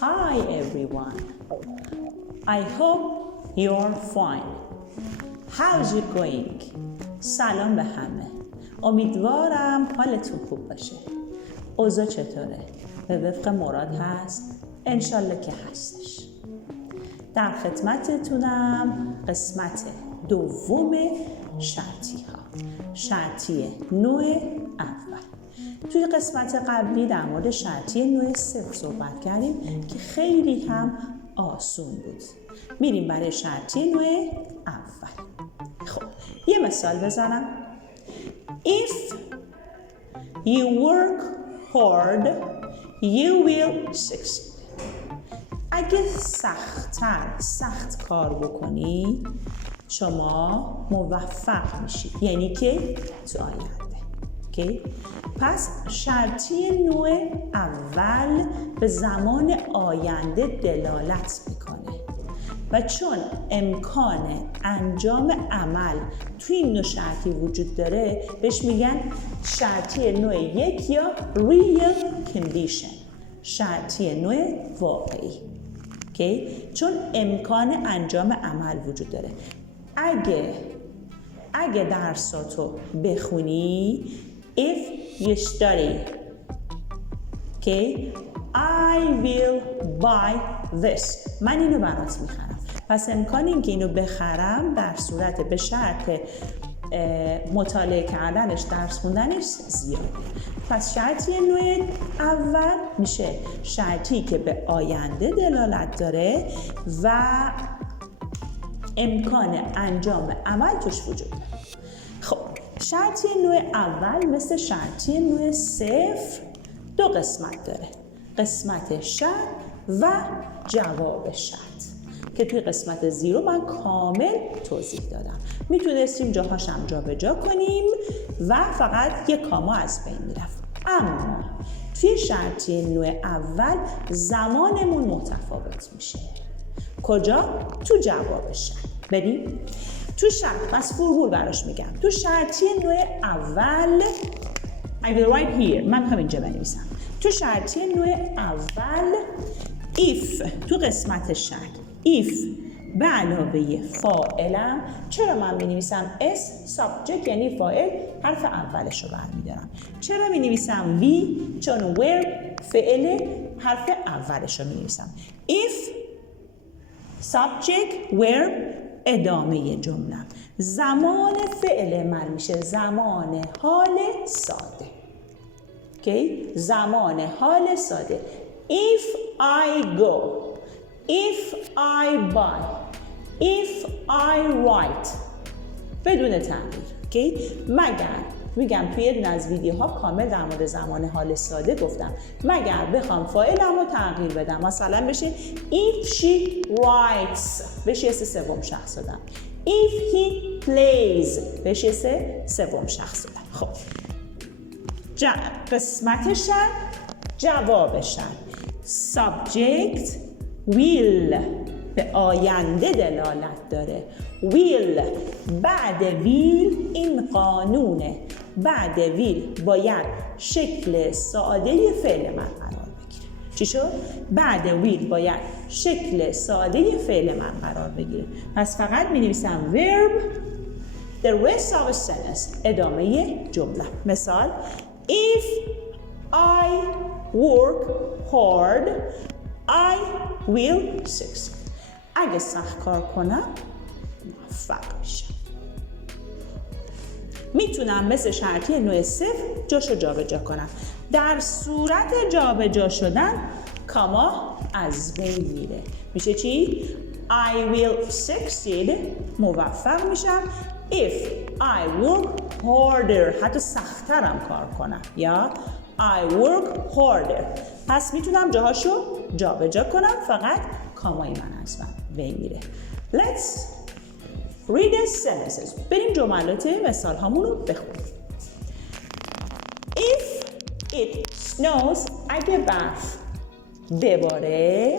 Hi everyone. I hope you're fine. How's it going? سلام به همه. امیدوارم حالتون خوب باشه. اوضاع چطوره؟ به وفق مراد هست؟ انشالله که هستش. در خدمتتونم قسمت دوم شرطی ها. شرطی نوع اول. توی قسمت قبلی در مورد شرطی نوع صفر صحبت کردیم که خیلی هم آسون بود. میریم برای شرطی نوع اول. خب یه مثال بزنم. If you work hard, you will succeed. اگه سخت کار بکنی شما موفق میشی، یعنی که تو آینده. اوکی؟ پس شرطی نوع اول به زمان آینده دلالت میکنه و چون امکان انجام عمل توی این نوع شرطی وجود داره بهش میگن شرطی نوع یک یا real condition، شرطی نوع واقعی. اوکی؟ چون امکان انجام عمل وجود داره. اگه درساتو بخونی if you study, okay, I will buy this. من اینو برات میخرم. پس امکان این که اینو بخرم در صورت به شرط مطالعه کردنش، درس خوندنش زیاده. پس شرطی نوع اول میشه شرطی که به آینده دلالت داره و امکان انجام عمل توش وجود داره. خب شرطی نوع اول مثل شرطی نوع صفر دو قسمت داره، قسمت شرط و جواب شرط که توی قسمت زیرو من کامل توضیح دادم. میتونستیم جاهاشم جا به جا کنیم و فقط یک کاما از بین میرفت. اما توی شرطی نوع اول زمانمون متفاوت میشه. کجا؟ تو جواب شرط. بریم تو شرط، پس فرمول براش میگم. تو شرطی نوع اول I will write here، من همینجا بنویسم. تو شرطی نوع اول if تو قسمت شرط if به علاوه فاعلم، چرا من می‌نویسم s subject یعنی فاعل حرف اولش رو برمی‌دارم. چرا می‌نویسم v؟ چون where فعل حرف اولش رو می‌نویسم. if subject verb ادامه جمله. زمان فعل من میشه زمان حال ساده. اوکی؟ زمان حال ساده. If I go, if I buy, if I write. بدون تغییر. اوکی؟ مگر میگم توی یه دونه از ویدیوها کامل در مورد زمان حال ساده گفتم. مگر بخوام فاعلم رو تغییر بدم، مثلا بشه if she writes، بشه اسم سوم شخص دادم. if he plays، بشه اسم سوم شخص دادم. خب قسمتش جوابش subject will به آینده دلالت داره. will بعد will این قانونه، بعد will باید شکل ساده فعل من قرار بگیره. چی شد؟ بعد will باید شکل ساده فعل من قرار بگیره. پس فقط می نویسم verb the rest of the sentence ادامه جمله. مثال if I work hard I will succeed. اگه سخت کار کنم موفق میشم. میتونم مثل شرطی نوع صفر جاشو جابجا کنم. در صورت جابجا شدن کاما از بین میره. میشه چی؟ I will succeed موفق میشم. If I work harder حتی سخت‌ترم کار کنم یا I work harder. پس میتونم جاهاشو جابجا کنم، فقط کامای من از بین میره. Let's read the sentences. بریم جملات مثال هامون رو بخونیم. If it snows اگه برف بباره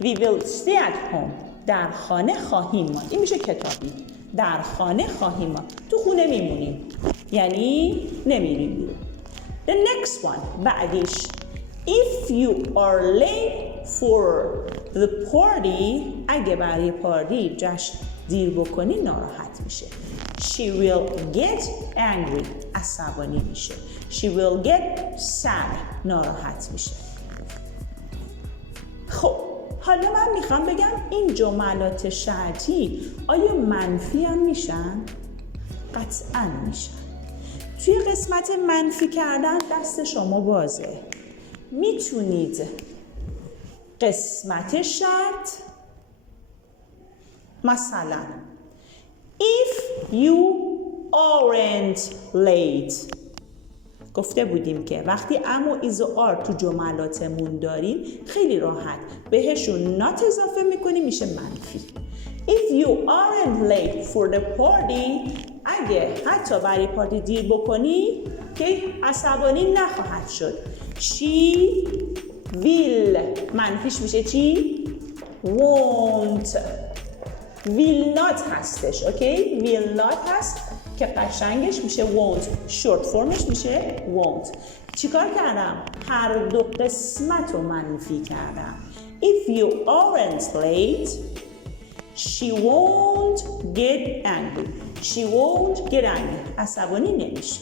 we will stay at home در خانه خواهیم ماند. این میشه کتابی. در خانه خواهیم ماند. تو خونه میمونیم یعنی نمیریم بیرون. The next one بعدیش If you are late for the party اگه برای پارتی جشن دیر بکنی ناراحت میشه. She will get angry عصبانی میشه. She will get sad ناراحت میشه. خب حالا من میخوام بگم این جملات شرطی آیا منفی هم میشن؟ قطعاً میشن. توی قسمت منفی کردن دست شما بازه. میتونید قسمت شرط مثلا if you aren't late گفته بودیم که وقتی ام و ایز و آر تو جملاتمون داریم خیلی راحت بهشون not اضافه میکنیم میشه منفی. If you aren't late for the party اگه حتی برای پارتی دیر بکنی که عصبانی نخواهد شد. She will منفیش میشه چی؟ won't. will not هستش اوکی؟ will not هست که قشنگش میشه won't. short فرمش میشه won't. چیکار کردم؟ هر دو قسمت رو منفی کردم. If you aren't late she won't get angry. She won't get angry. عصبانی نمیشه.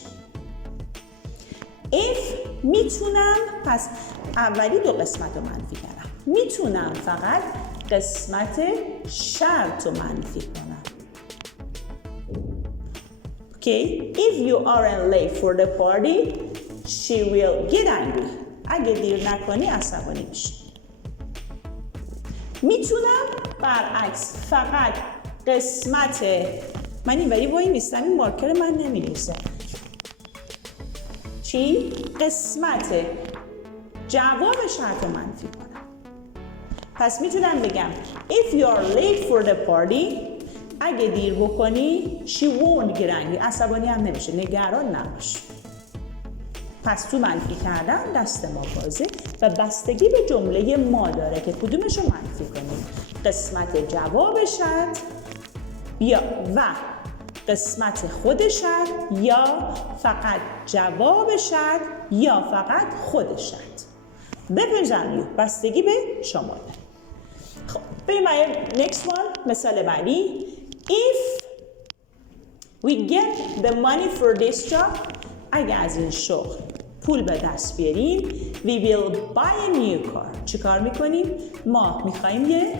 If میتونم پس اولی دو قسمت رو منفی کردم. میتونم فقط قسمت شرط رو منفی کنم. Okay. If you aren't late for the party she will get angry. اگه دیر نکنی عصبانی میشه. میتونم برعکس فقط قسمت من این ولی وای میستم این مارکر من نمی‌نویسه. چی؟ قسمت جواب شرط رو منفی کنم. پس میتونم بگم if you are late for the party اگه دیر بکنی she won't get angry. عصبانی هم نمیشه. نگران نباش. پس تو منفی کردن دست ما بازه و بستگی به جمله ما داره که کدومش رو منفی کنیم. قسمت جواب شرط یا و قسمت خود شرط یا فقط جواب شرط یا فقط خود شرط. بپنجم بستگی به شما داره. خب بریم next one. مثال بعدی. If we get the money for this job اگه از این شغل پول به دست بیاریم we will buy a new car. چی کار میکنیم؟ ما میخواییم یه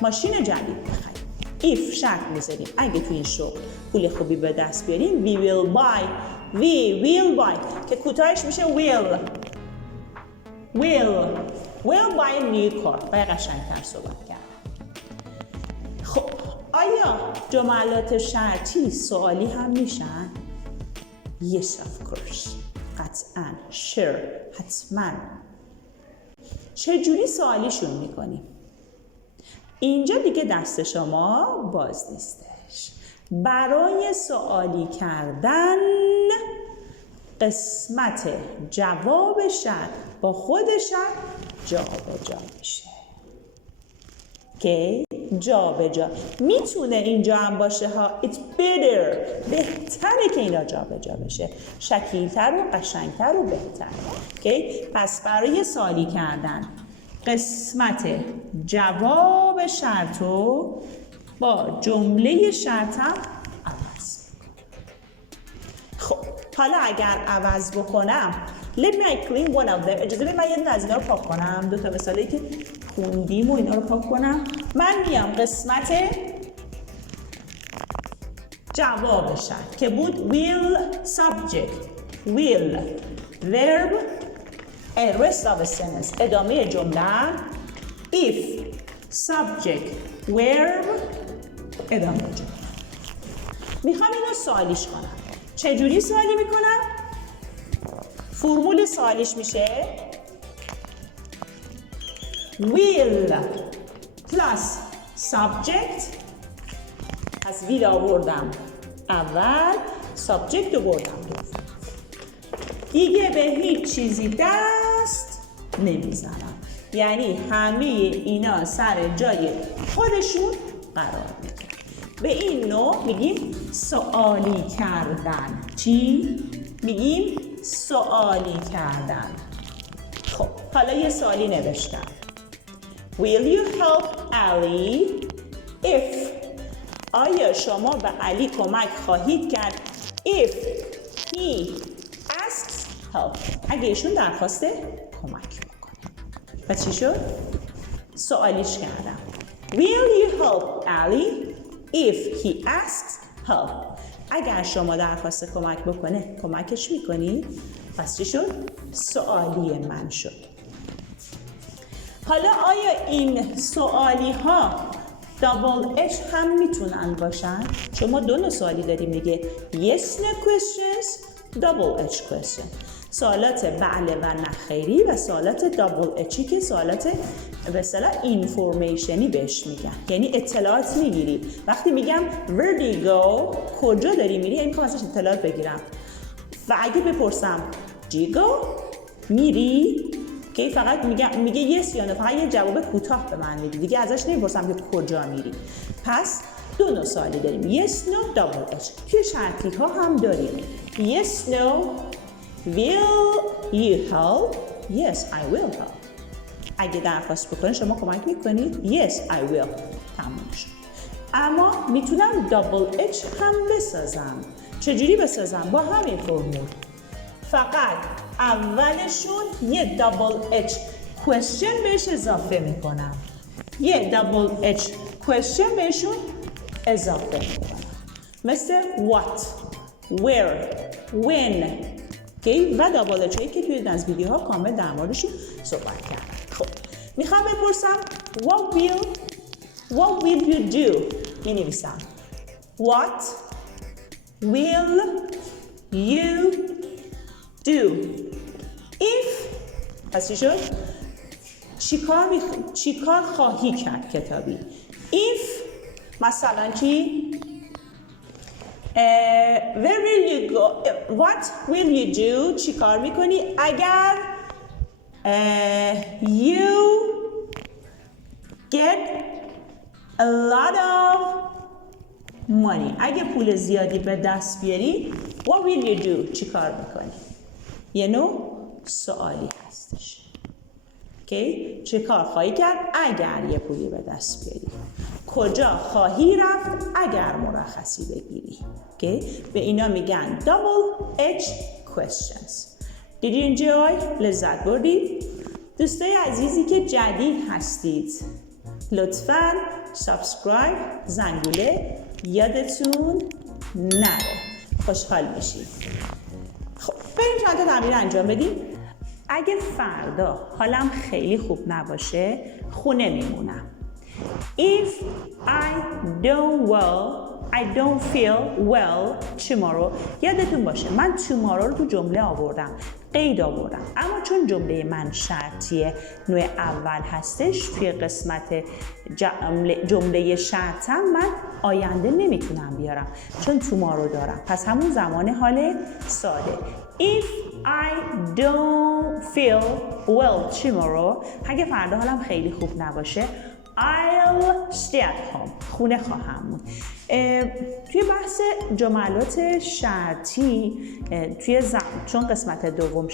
ماشین جدید بخریم. if شرط میذاریم اگه تو این شغل پول خوبی به دست بیاریم we will buy که کوتاهش میشه will buy a new car. باید قشنگ‌تر صحبت کردم. خب آیا جملات شرطی سوالی هم میشن؟ yes of course. قطعاً. sure. حتماً. چجوری سوالیشون میکنیم؟ اینجا دیگه دست شما باز نیستش. برای سوالی کردن قسمت جواب شرط با خود شرط جابجا میشه. که جابجا میتونه اینجا هم باشه ها. It's better. بهتره که اینا جابجا بشه. شکیلتر و قشنگتر و بهتر. Okay؟ پس برای سوالی کردن قسمت جواب شرط رو با جمله شرط هم عوض. خب حالا اگر عوض بکنم let me clean one of them. اجازه بدید من یه دونه از اینا رو پاک کنم. دو تا مثالی که خوندیم و اینا رو پاک کنم. من میام قسمت جواب شرط که بود will subject will verb and rest of a sentence. ادامه جمله if subject verb ادامه جمله. میخوام اینو سوالیش کنم. چجوری سوالی میکنم؟ فرمول سوالیش میشه will plus subject. از will آوردم اول subject رو بردم دوم. دیگه به هیچ چیزی دست نمیزنم. یعنی همه اینا سر جای خودشون قرار میگیرن. به این نوع میگیم سوالی کردن. چی؟ میگیم سوالی کردن. خب حالا یه سوالی نوشتم. Will you help Ali if آیا شما به علی کمک خواهید کرد if he asks help اگه ایشون درخواست کمک بکنه. و چی شد؟ سوالیش کردم. Will you help Ali if he asks help اگر شما درخواست کمک بکنه کمکش میکنی؟ پس چی شد؟ سوالی من شد. حالا آیا این سوالی ها دابل اچ هم میتونن باشن؟ شما دو نوع سوالی داریم دیگه. yes no questions، double h question. سوالات بله و نه خیری و سوالات دابل اچی که سوالات به اصطلاح اینفورمیشنی بهش میگن، یعنی اطلاعات میگیری. وقتی میگم where do you go کجا داری میری، یعنی میخوام ازش اطلاعات بگیرم. و اگه بپرسم do you go میری که فقط میگه yes یا نه، فقط یه جواب کوتاه به من میده دیگه، ازش نمیپرسم که کجا میری. پس دو نوع سوالی داریم yes no double h. توی شرطی ها هم داریم yes no will you help yes I will help. اگه درخواست بکنه شما کمک میکنید yes I will. تموم شد. اما میتونم دابل اچ هم بسازم. چجوری بسازم؟ با همین فرمول، فقط اولشون یه دابل اچ question بهش اضافه میکنم، یه دابل اچ question بهشون اضافه میکنم، مثل what where when okay؟ و دابل اچ هایی که توی از ویدیوها کامل در موردشون صحبت کردم. خب میخوام بپرسم what will you do. می نویسم what will you do if پس چی شد؟ چیکار خواهی کرد کتابی. if مثلا چی؟ where will you go what will you do چیکار میکنی اگر you get a lot of money اگه پول زیادی به دست بیاری what will you do چیکار میکنی. یه نوع سوالی هستش okay؟ چه کار خواهی کرد اگر یه پولی به دست بیاری، کجا خواهی رفت اگر مرخصی بگیری okay؟ به اینا میگن double H questions. Did you enjoy؟ لذت بردید؟ دوستای عزیزی که جدید هستید لطفاً سابسکرایب زنگوله یادتون نره، خوشحال میشید. خب بریم چند تا تمرین انجام بدیم. اگه فردا حالم خیلی خوب نباشه خونه میمونم. If I don't feel well tomorrow. یادتون باشه من tomorrow رو تو جمله آوردم، قید آوردم، اما چون جمله من شرطیه نوع اول هستش توی قسمت جمله شرطم من آینده نمیتونم بیارم چون tomorrow دارم، پس همون زمان حال ساده. If I don't feel well tomorrow اگه فردا حالم خیلی خوب نباشه I'll stay at home. خونه خواهم موند. توی بحث جملات شرطی توی چون قسمت دوم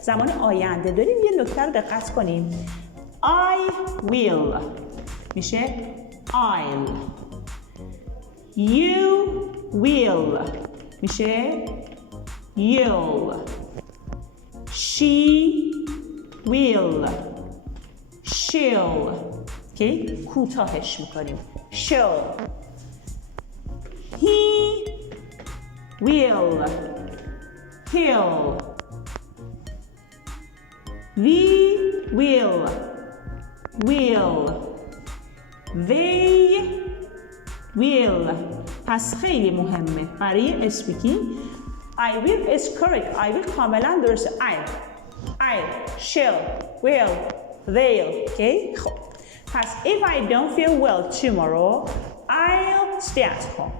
زمان آینده داریم یه نکته رو دقت کنیم. I will میشه I'll. You will میشه you'll. She will she'll. okay؟ کوتاهش میکنیم she'll. He will he'll. We will they will. پس خیلی مهمه برای اسپیکینگ. I will is correct. I will کاملا درسته. I shall will they'll. okay؟ خب پس if I don't feel well tomorrow I'll stay at home.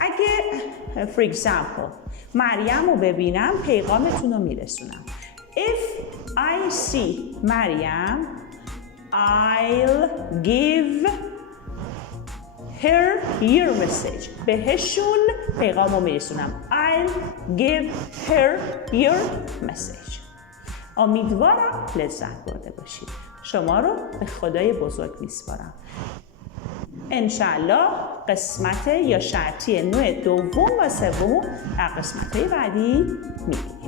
اگه for example مریم رو ببینم پیغامتون رو میرسونم. If I see مریم I'll give her your message. بهشون پیغامو میرسونم. I'll give her your message. امیدوارم لذت برده باشید. شما رو به خدای بزرگ میسپارم. انشالله قسمت یا شرطی نوع دوم و سوم در قسمت‌های بعدی می‌بینیم.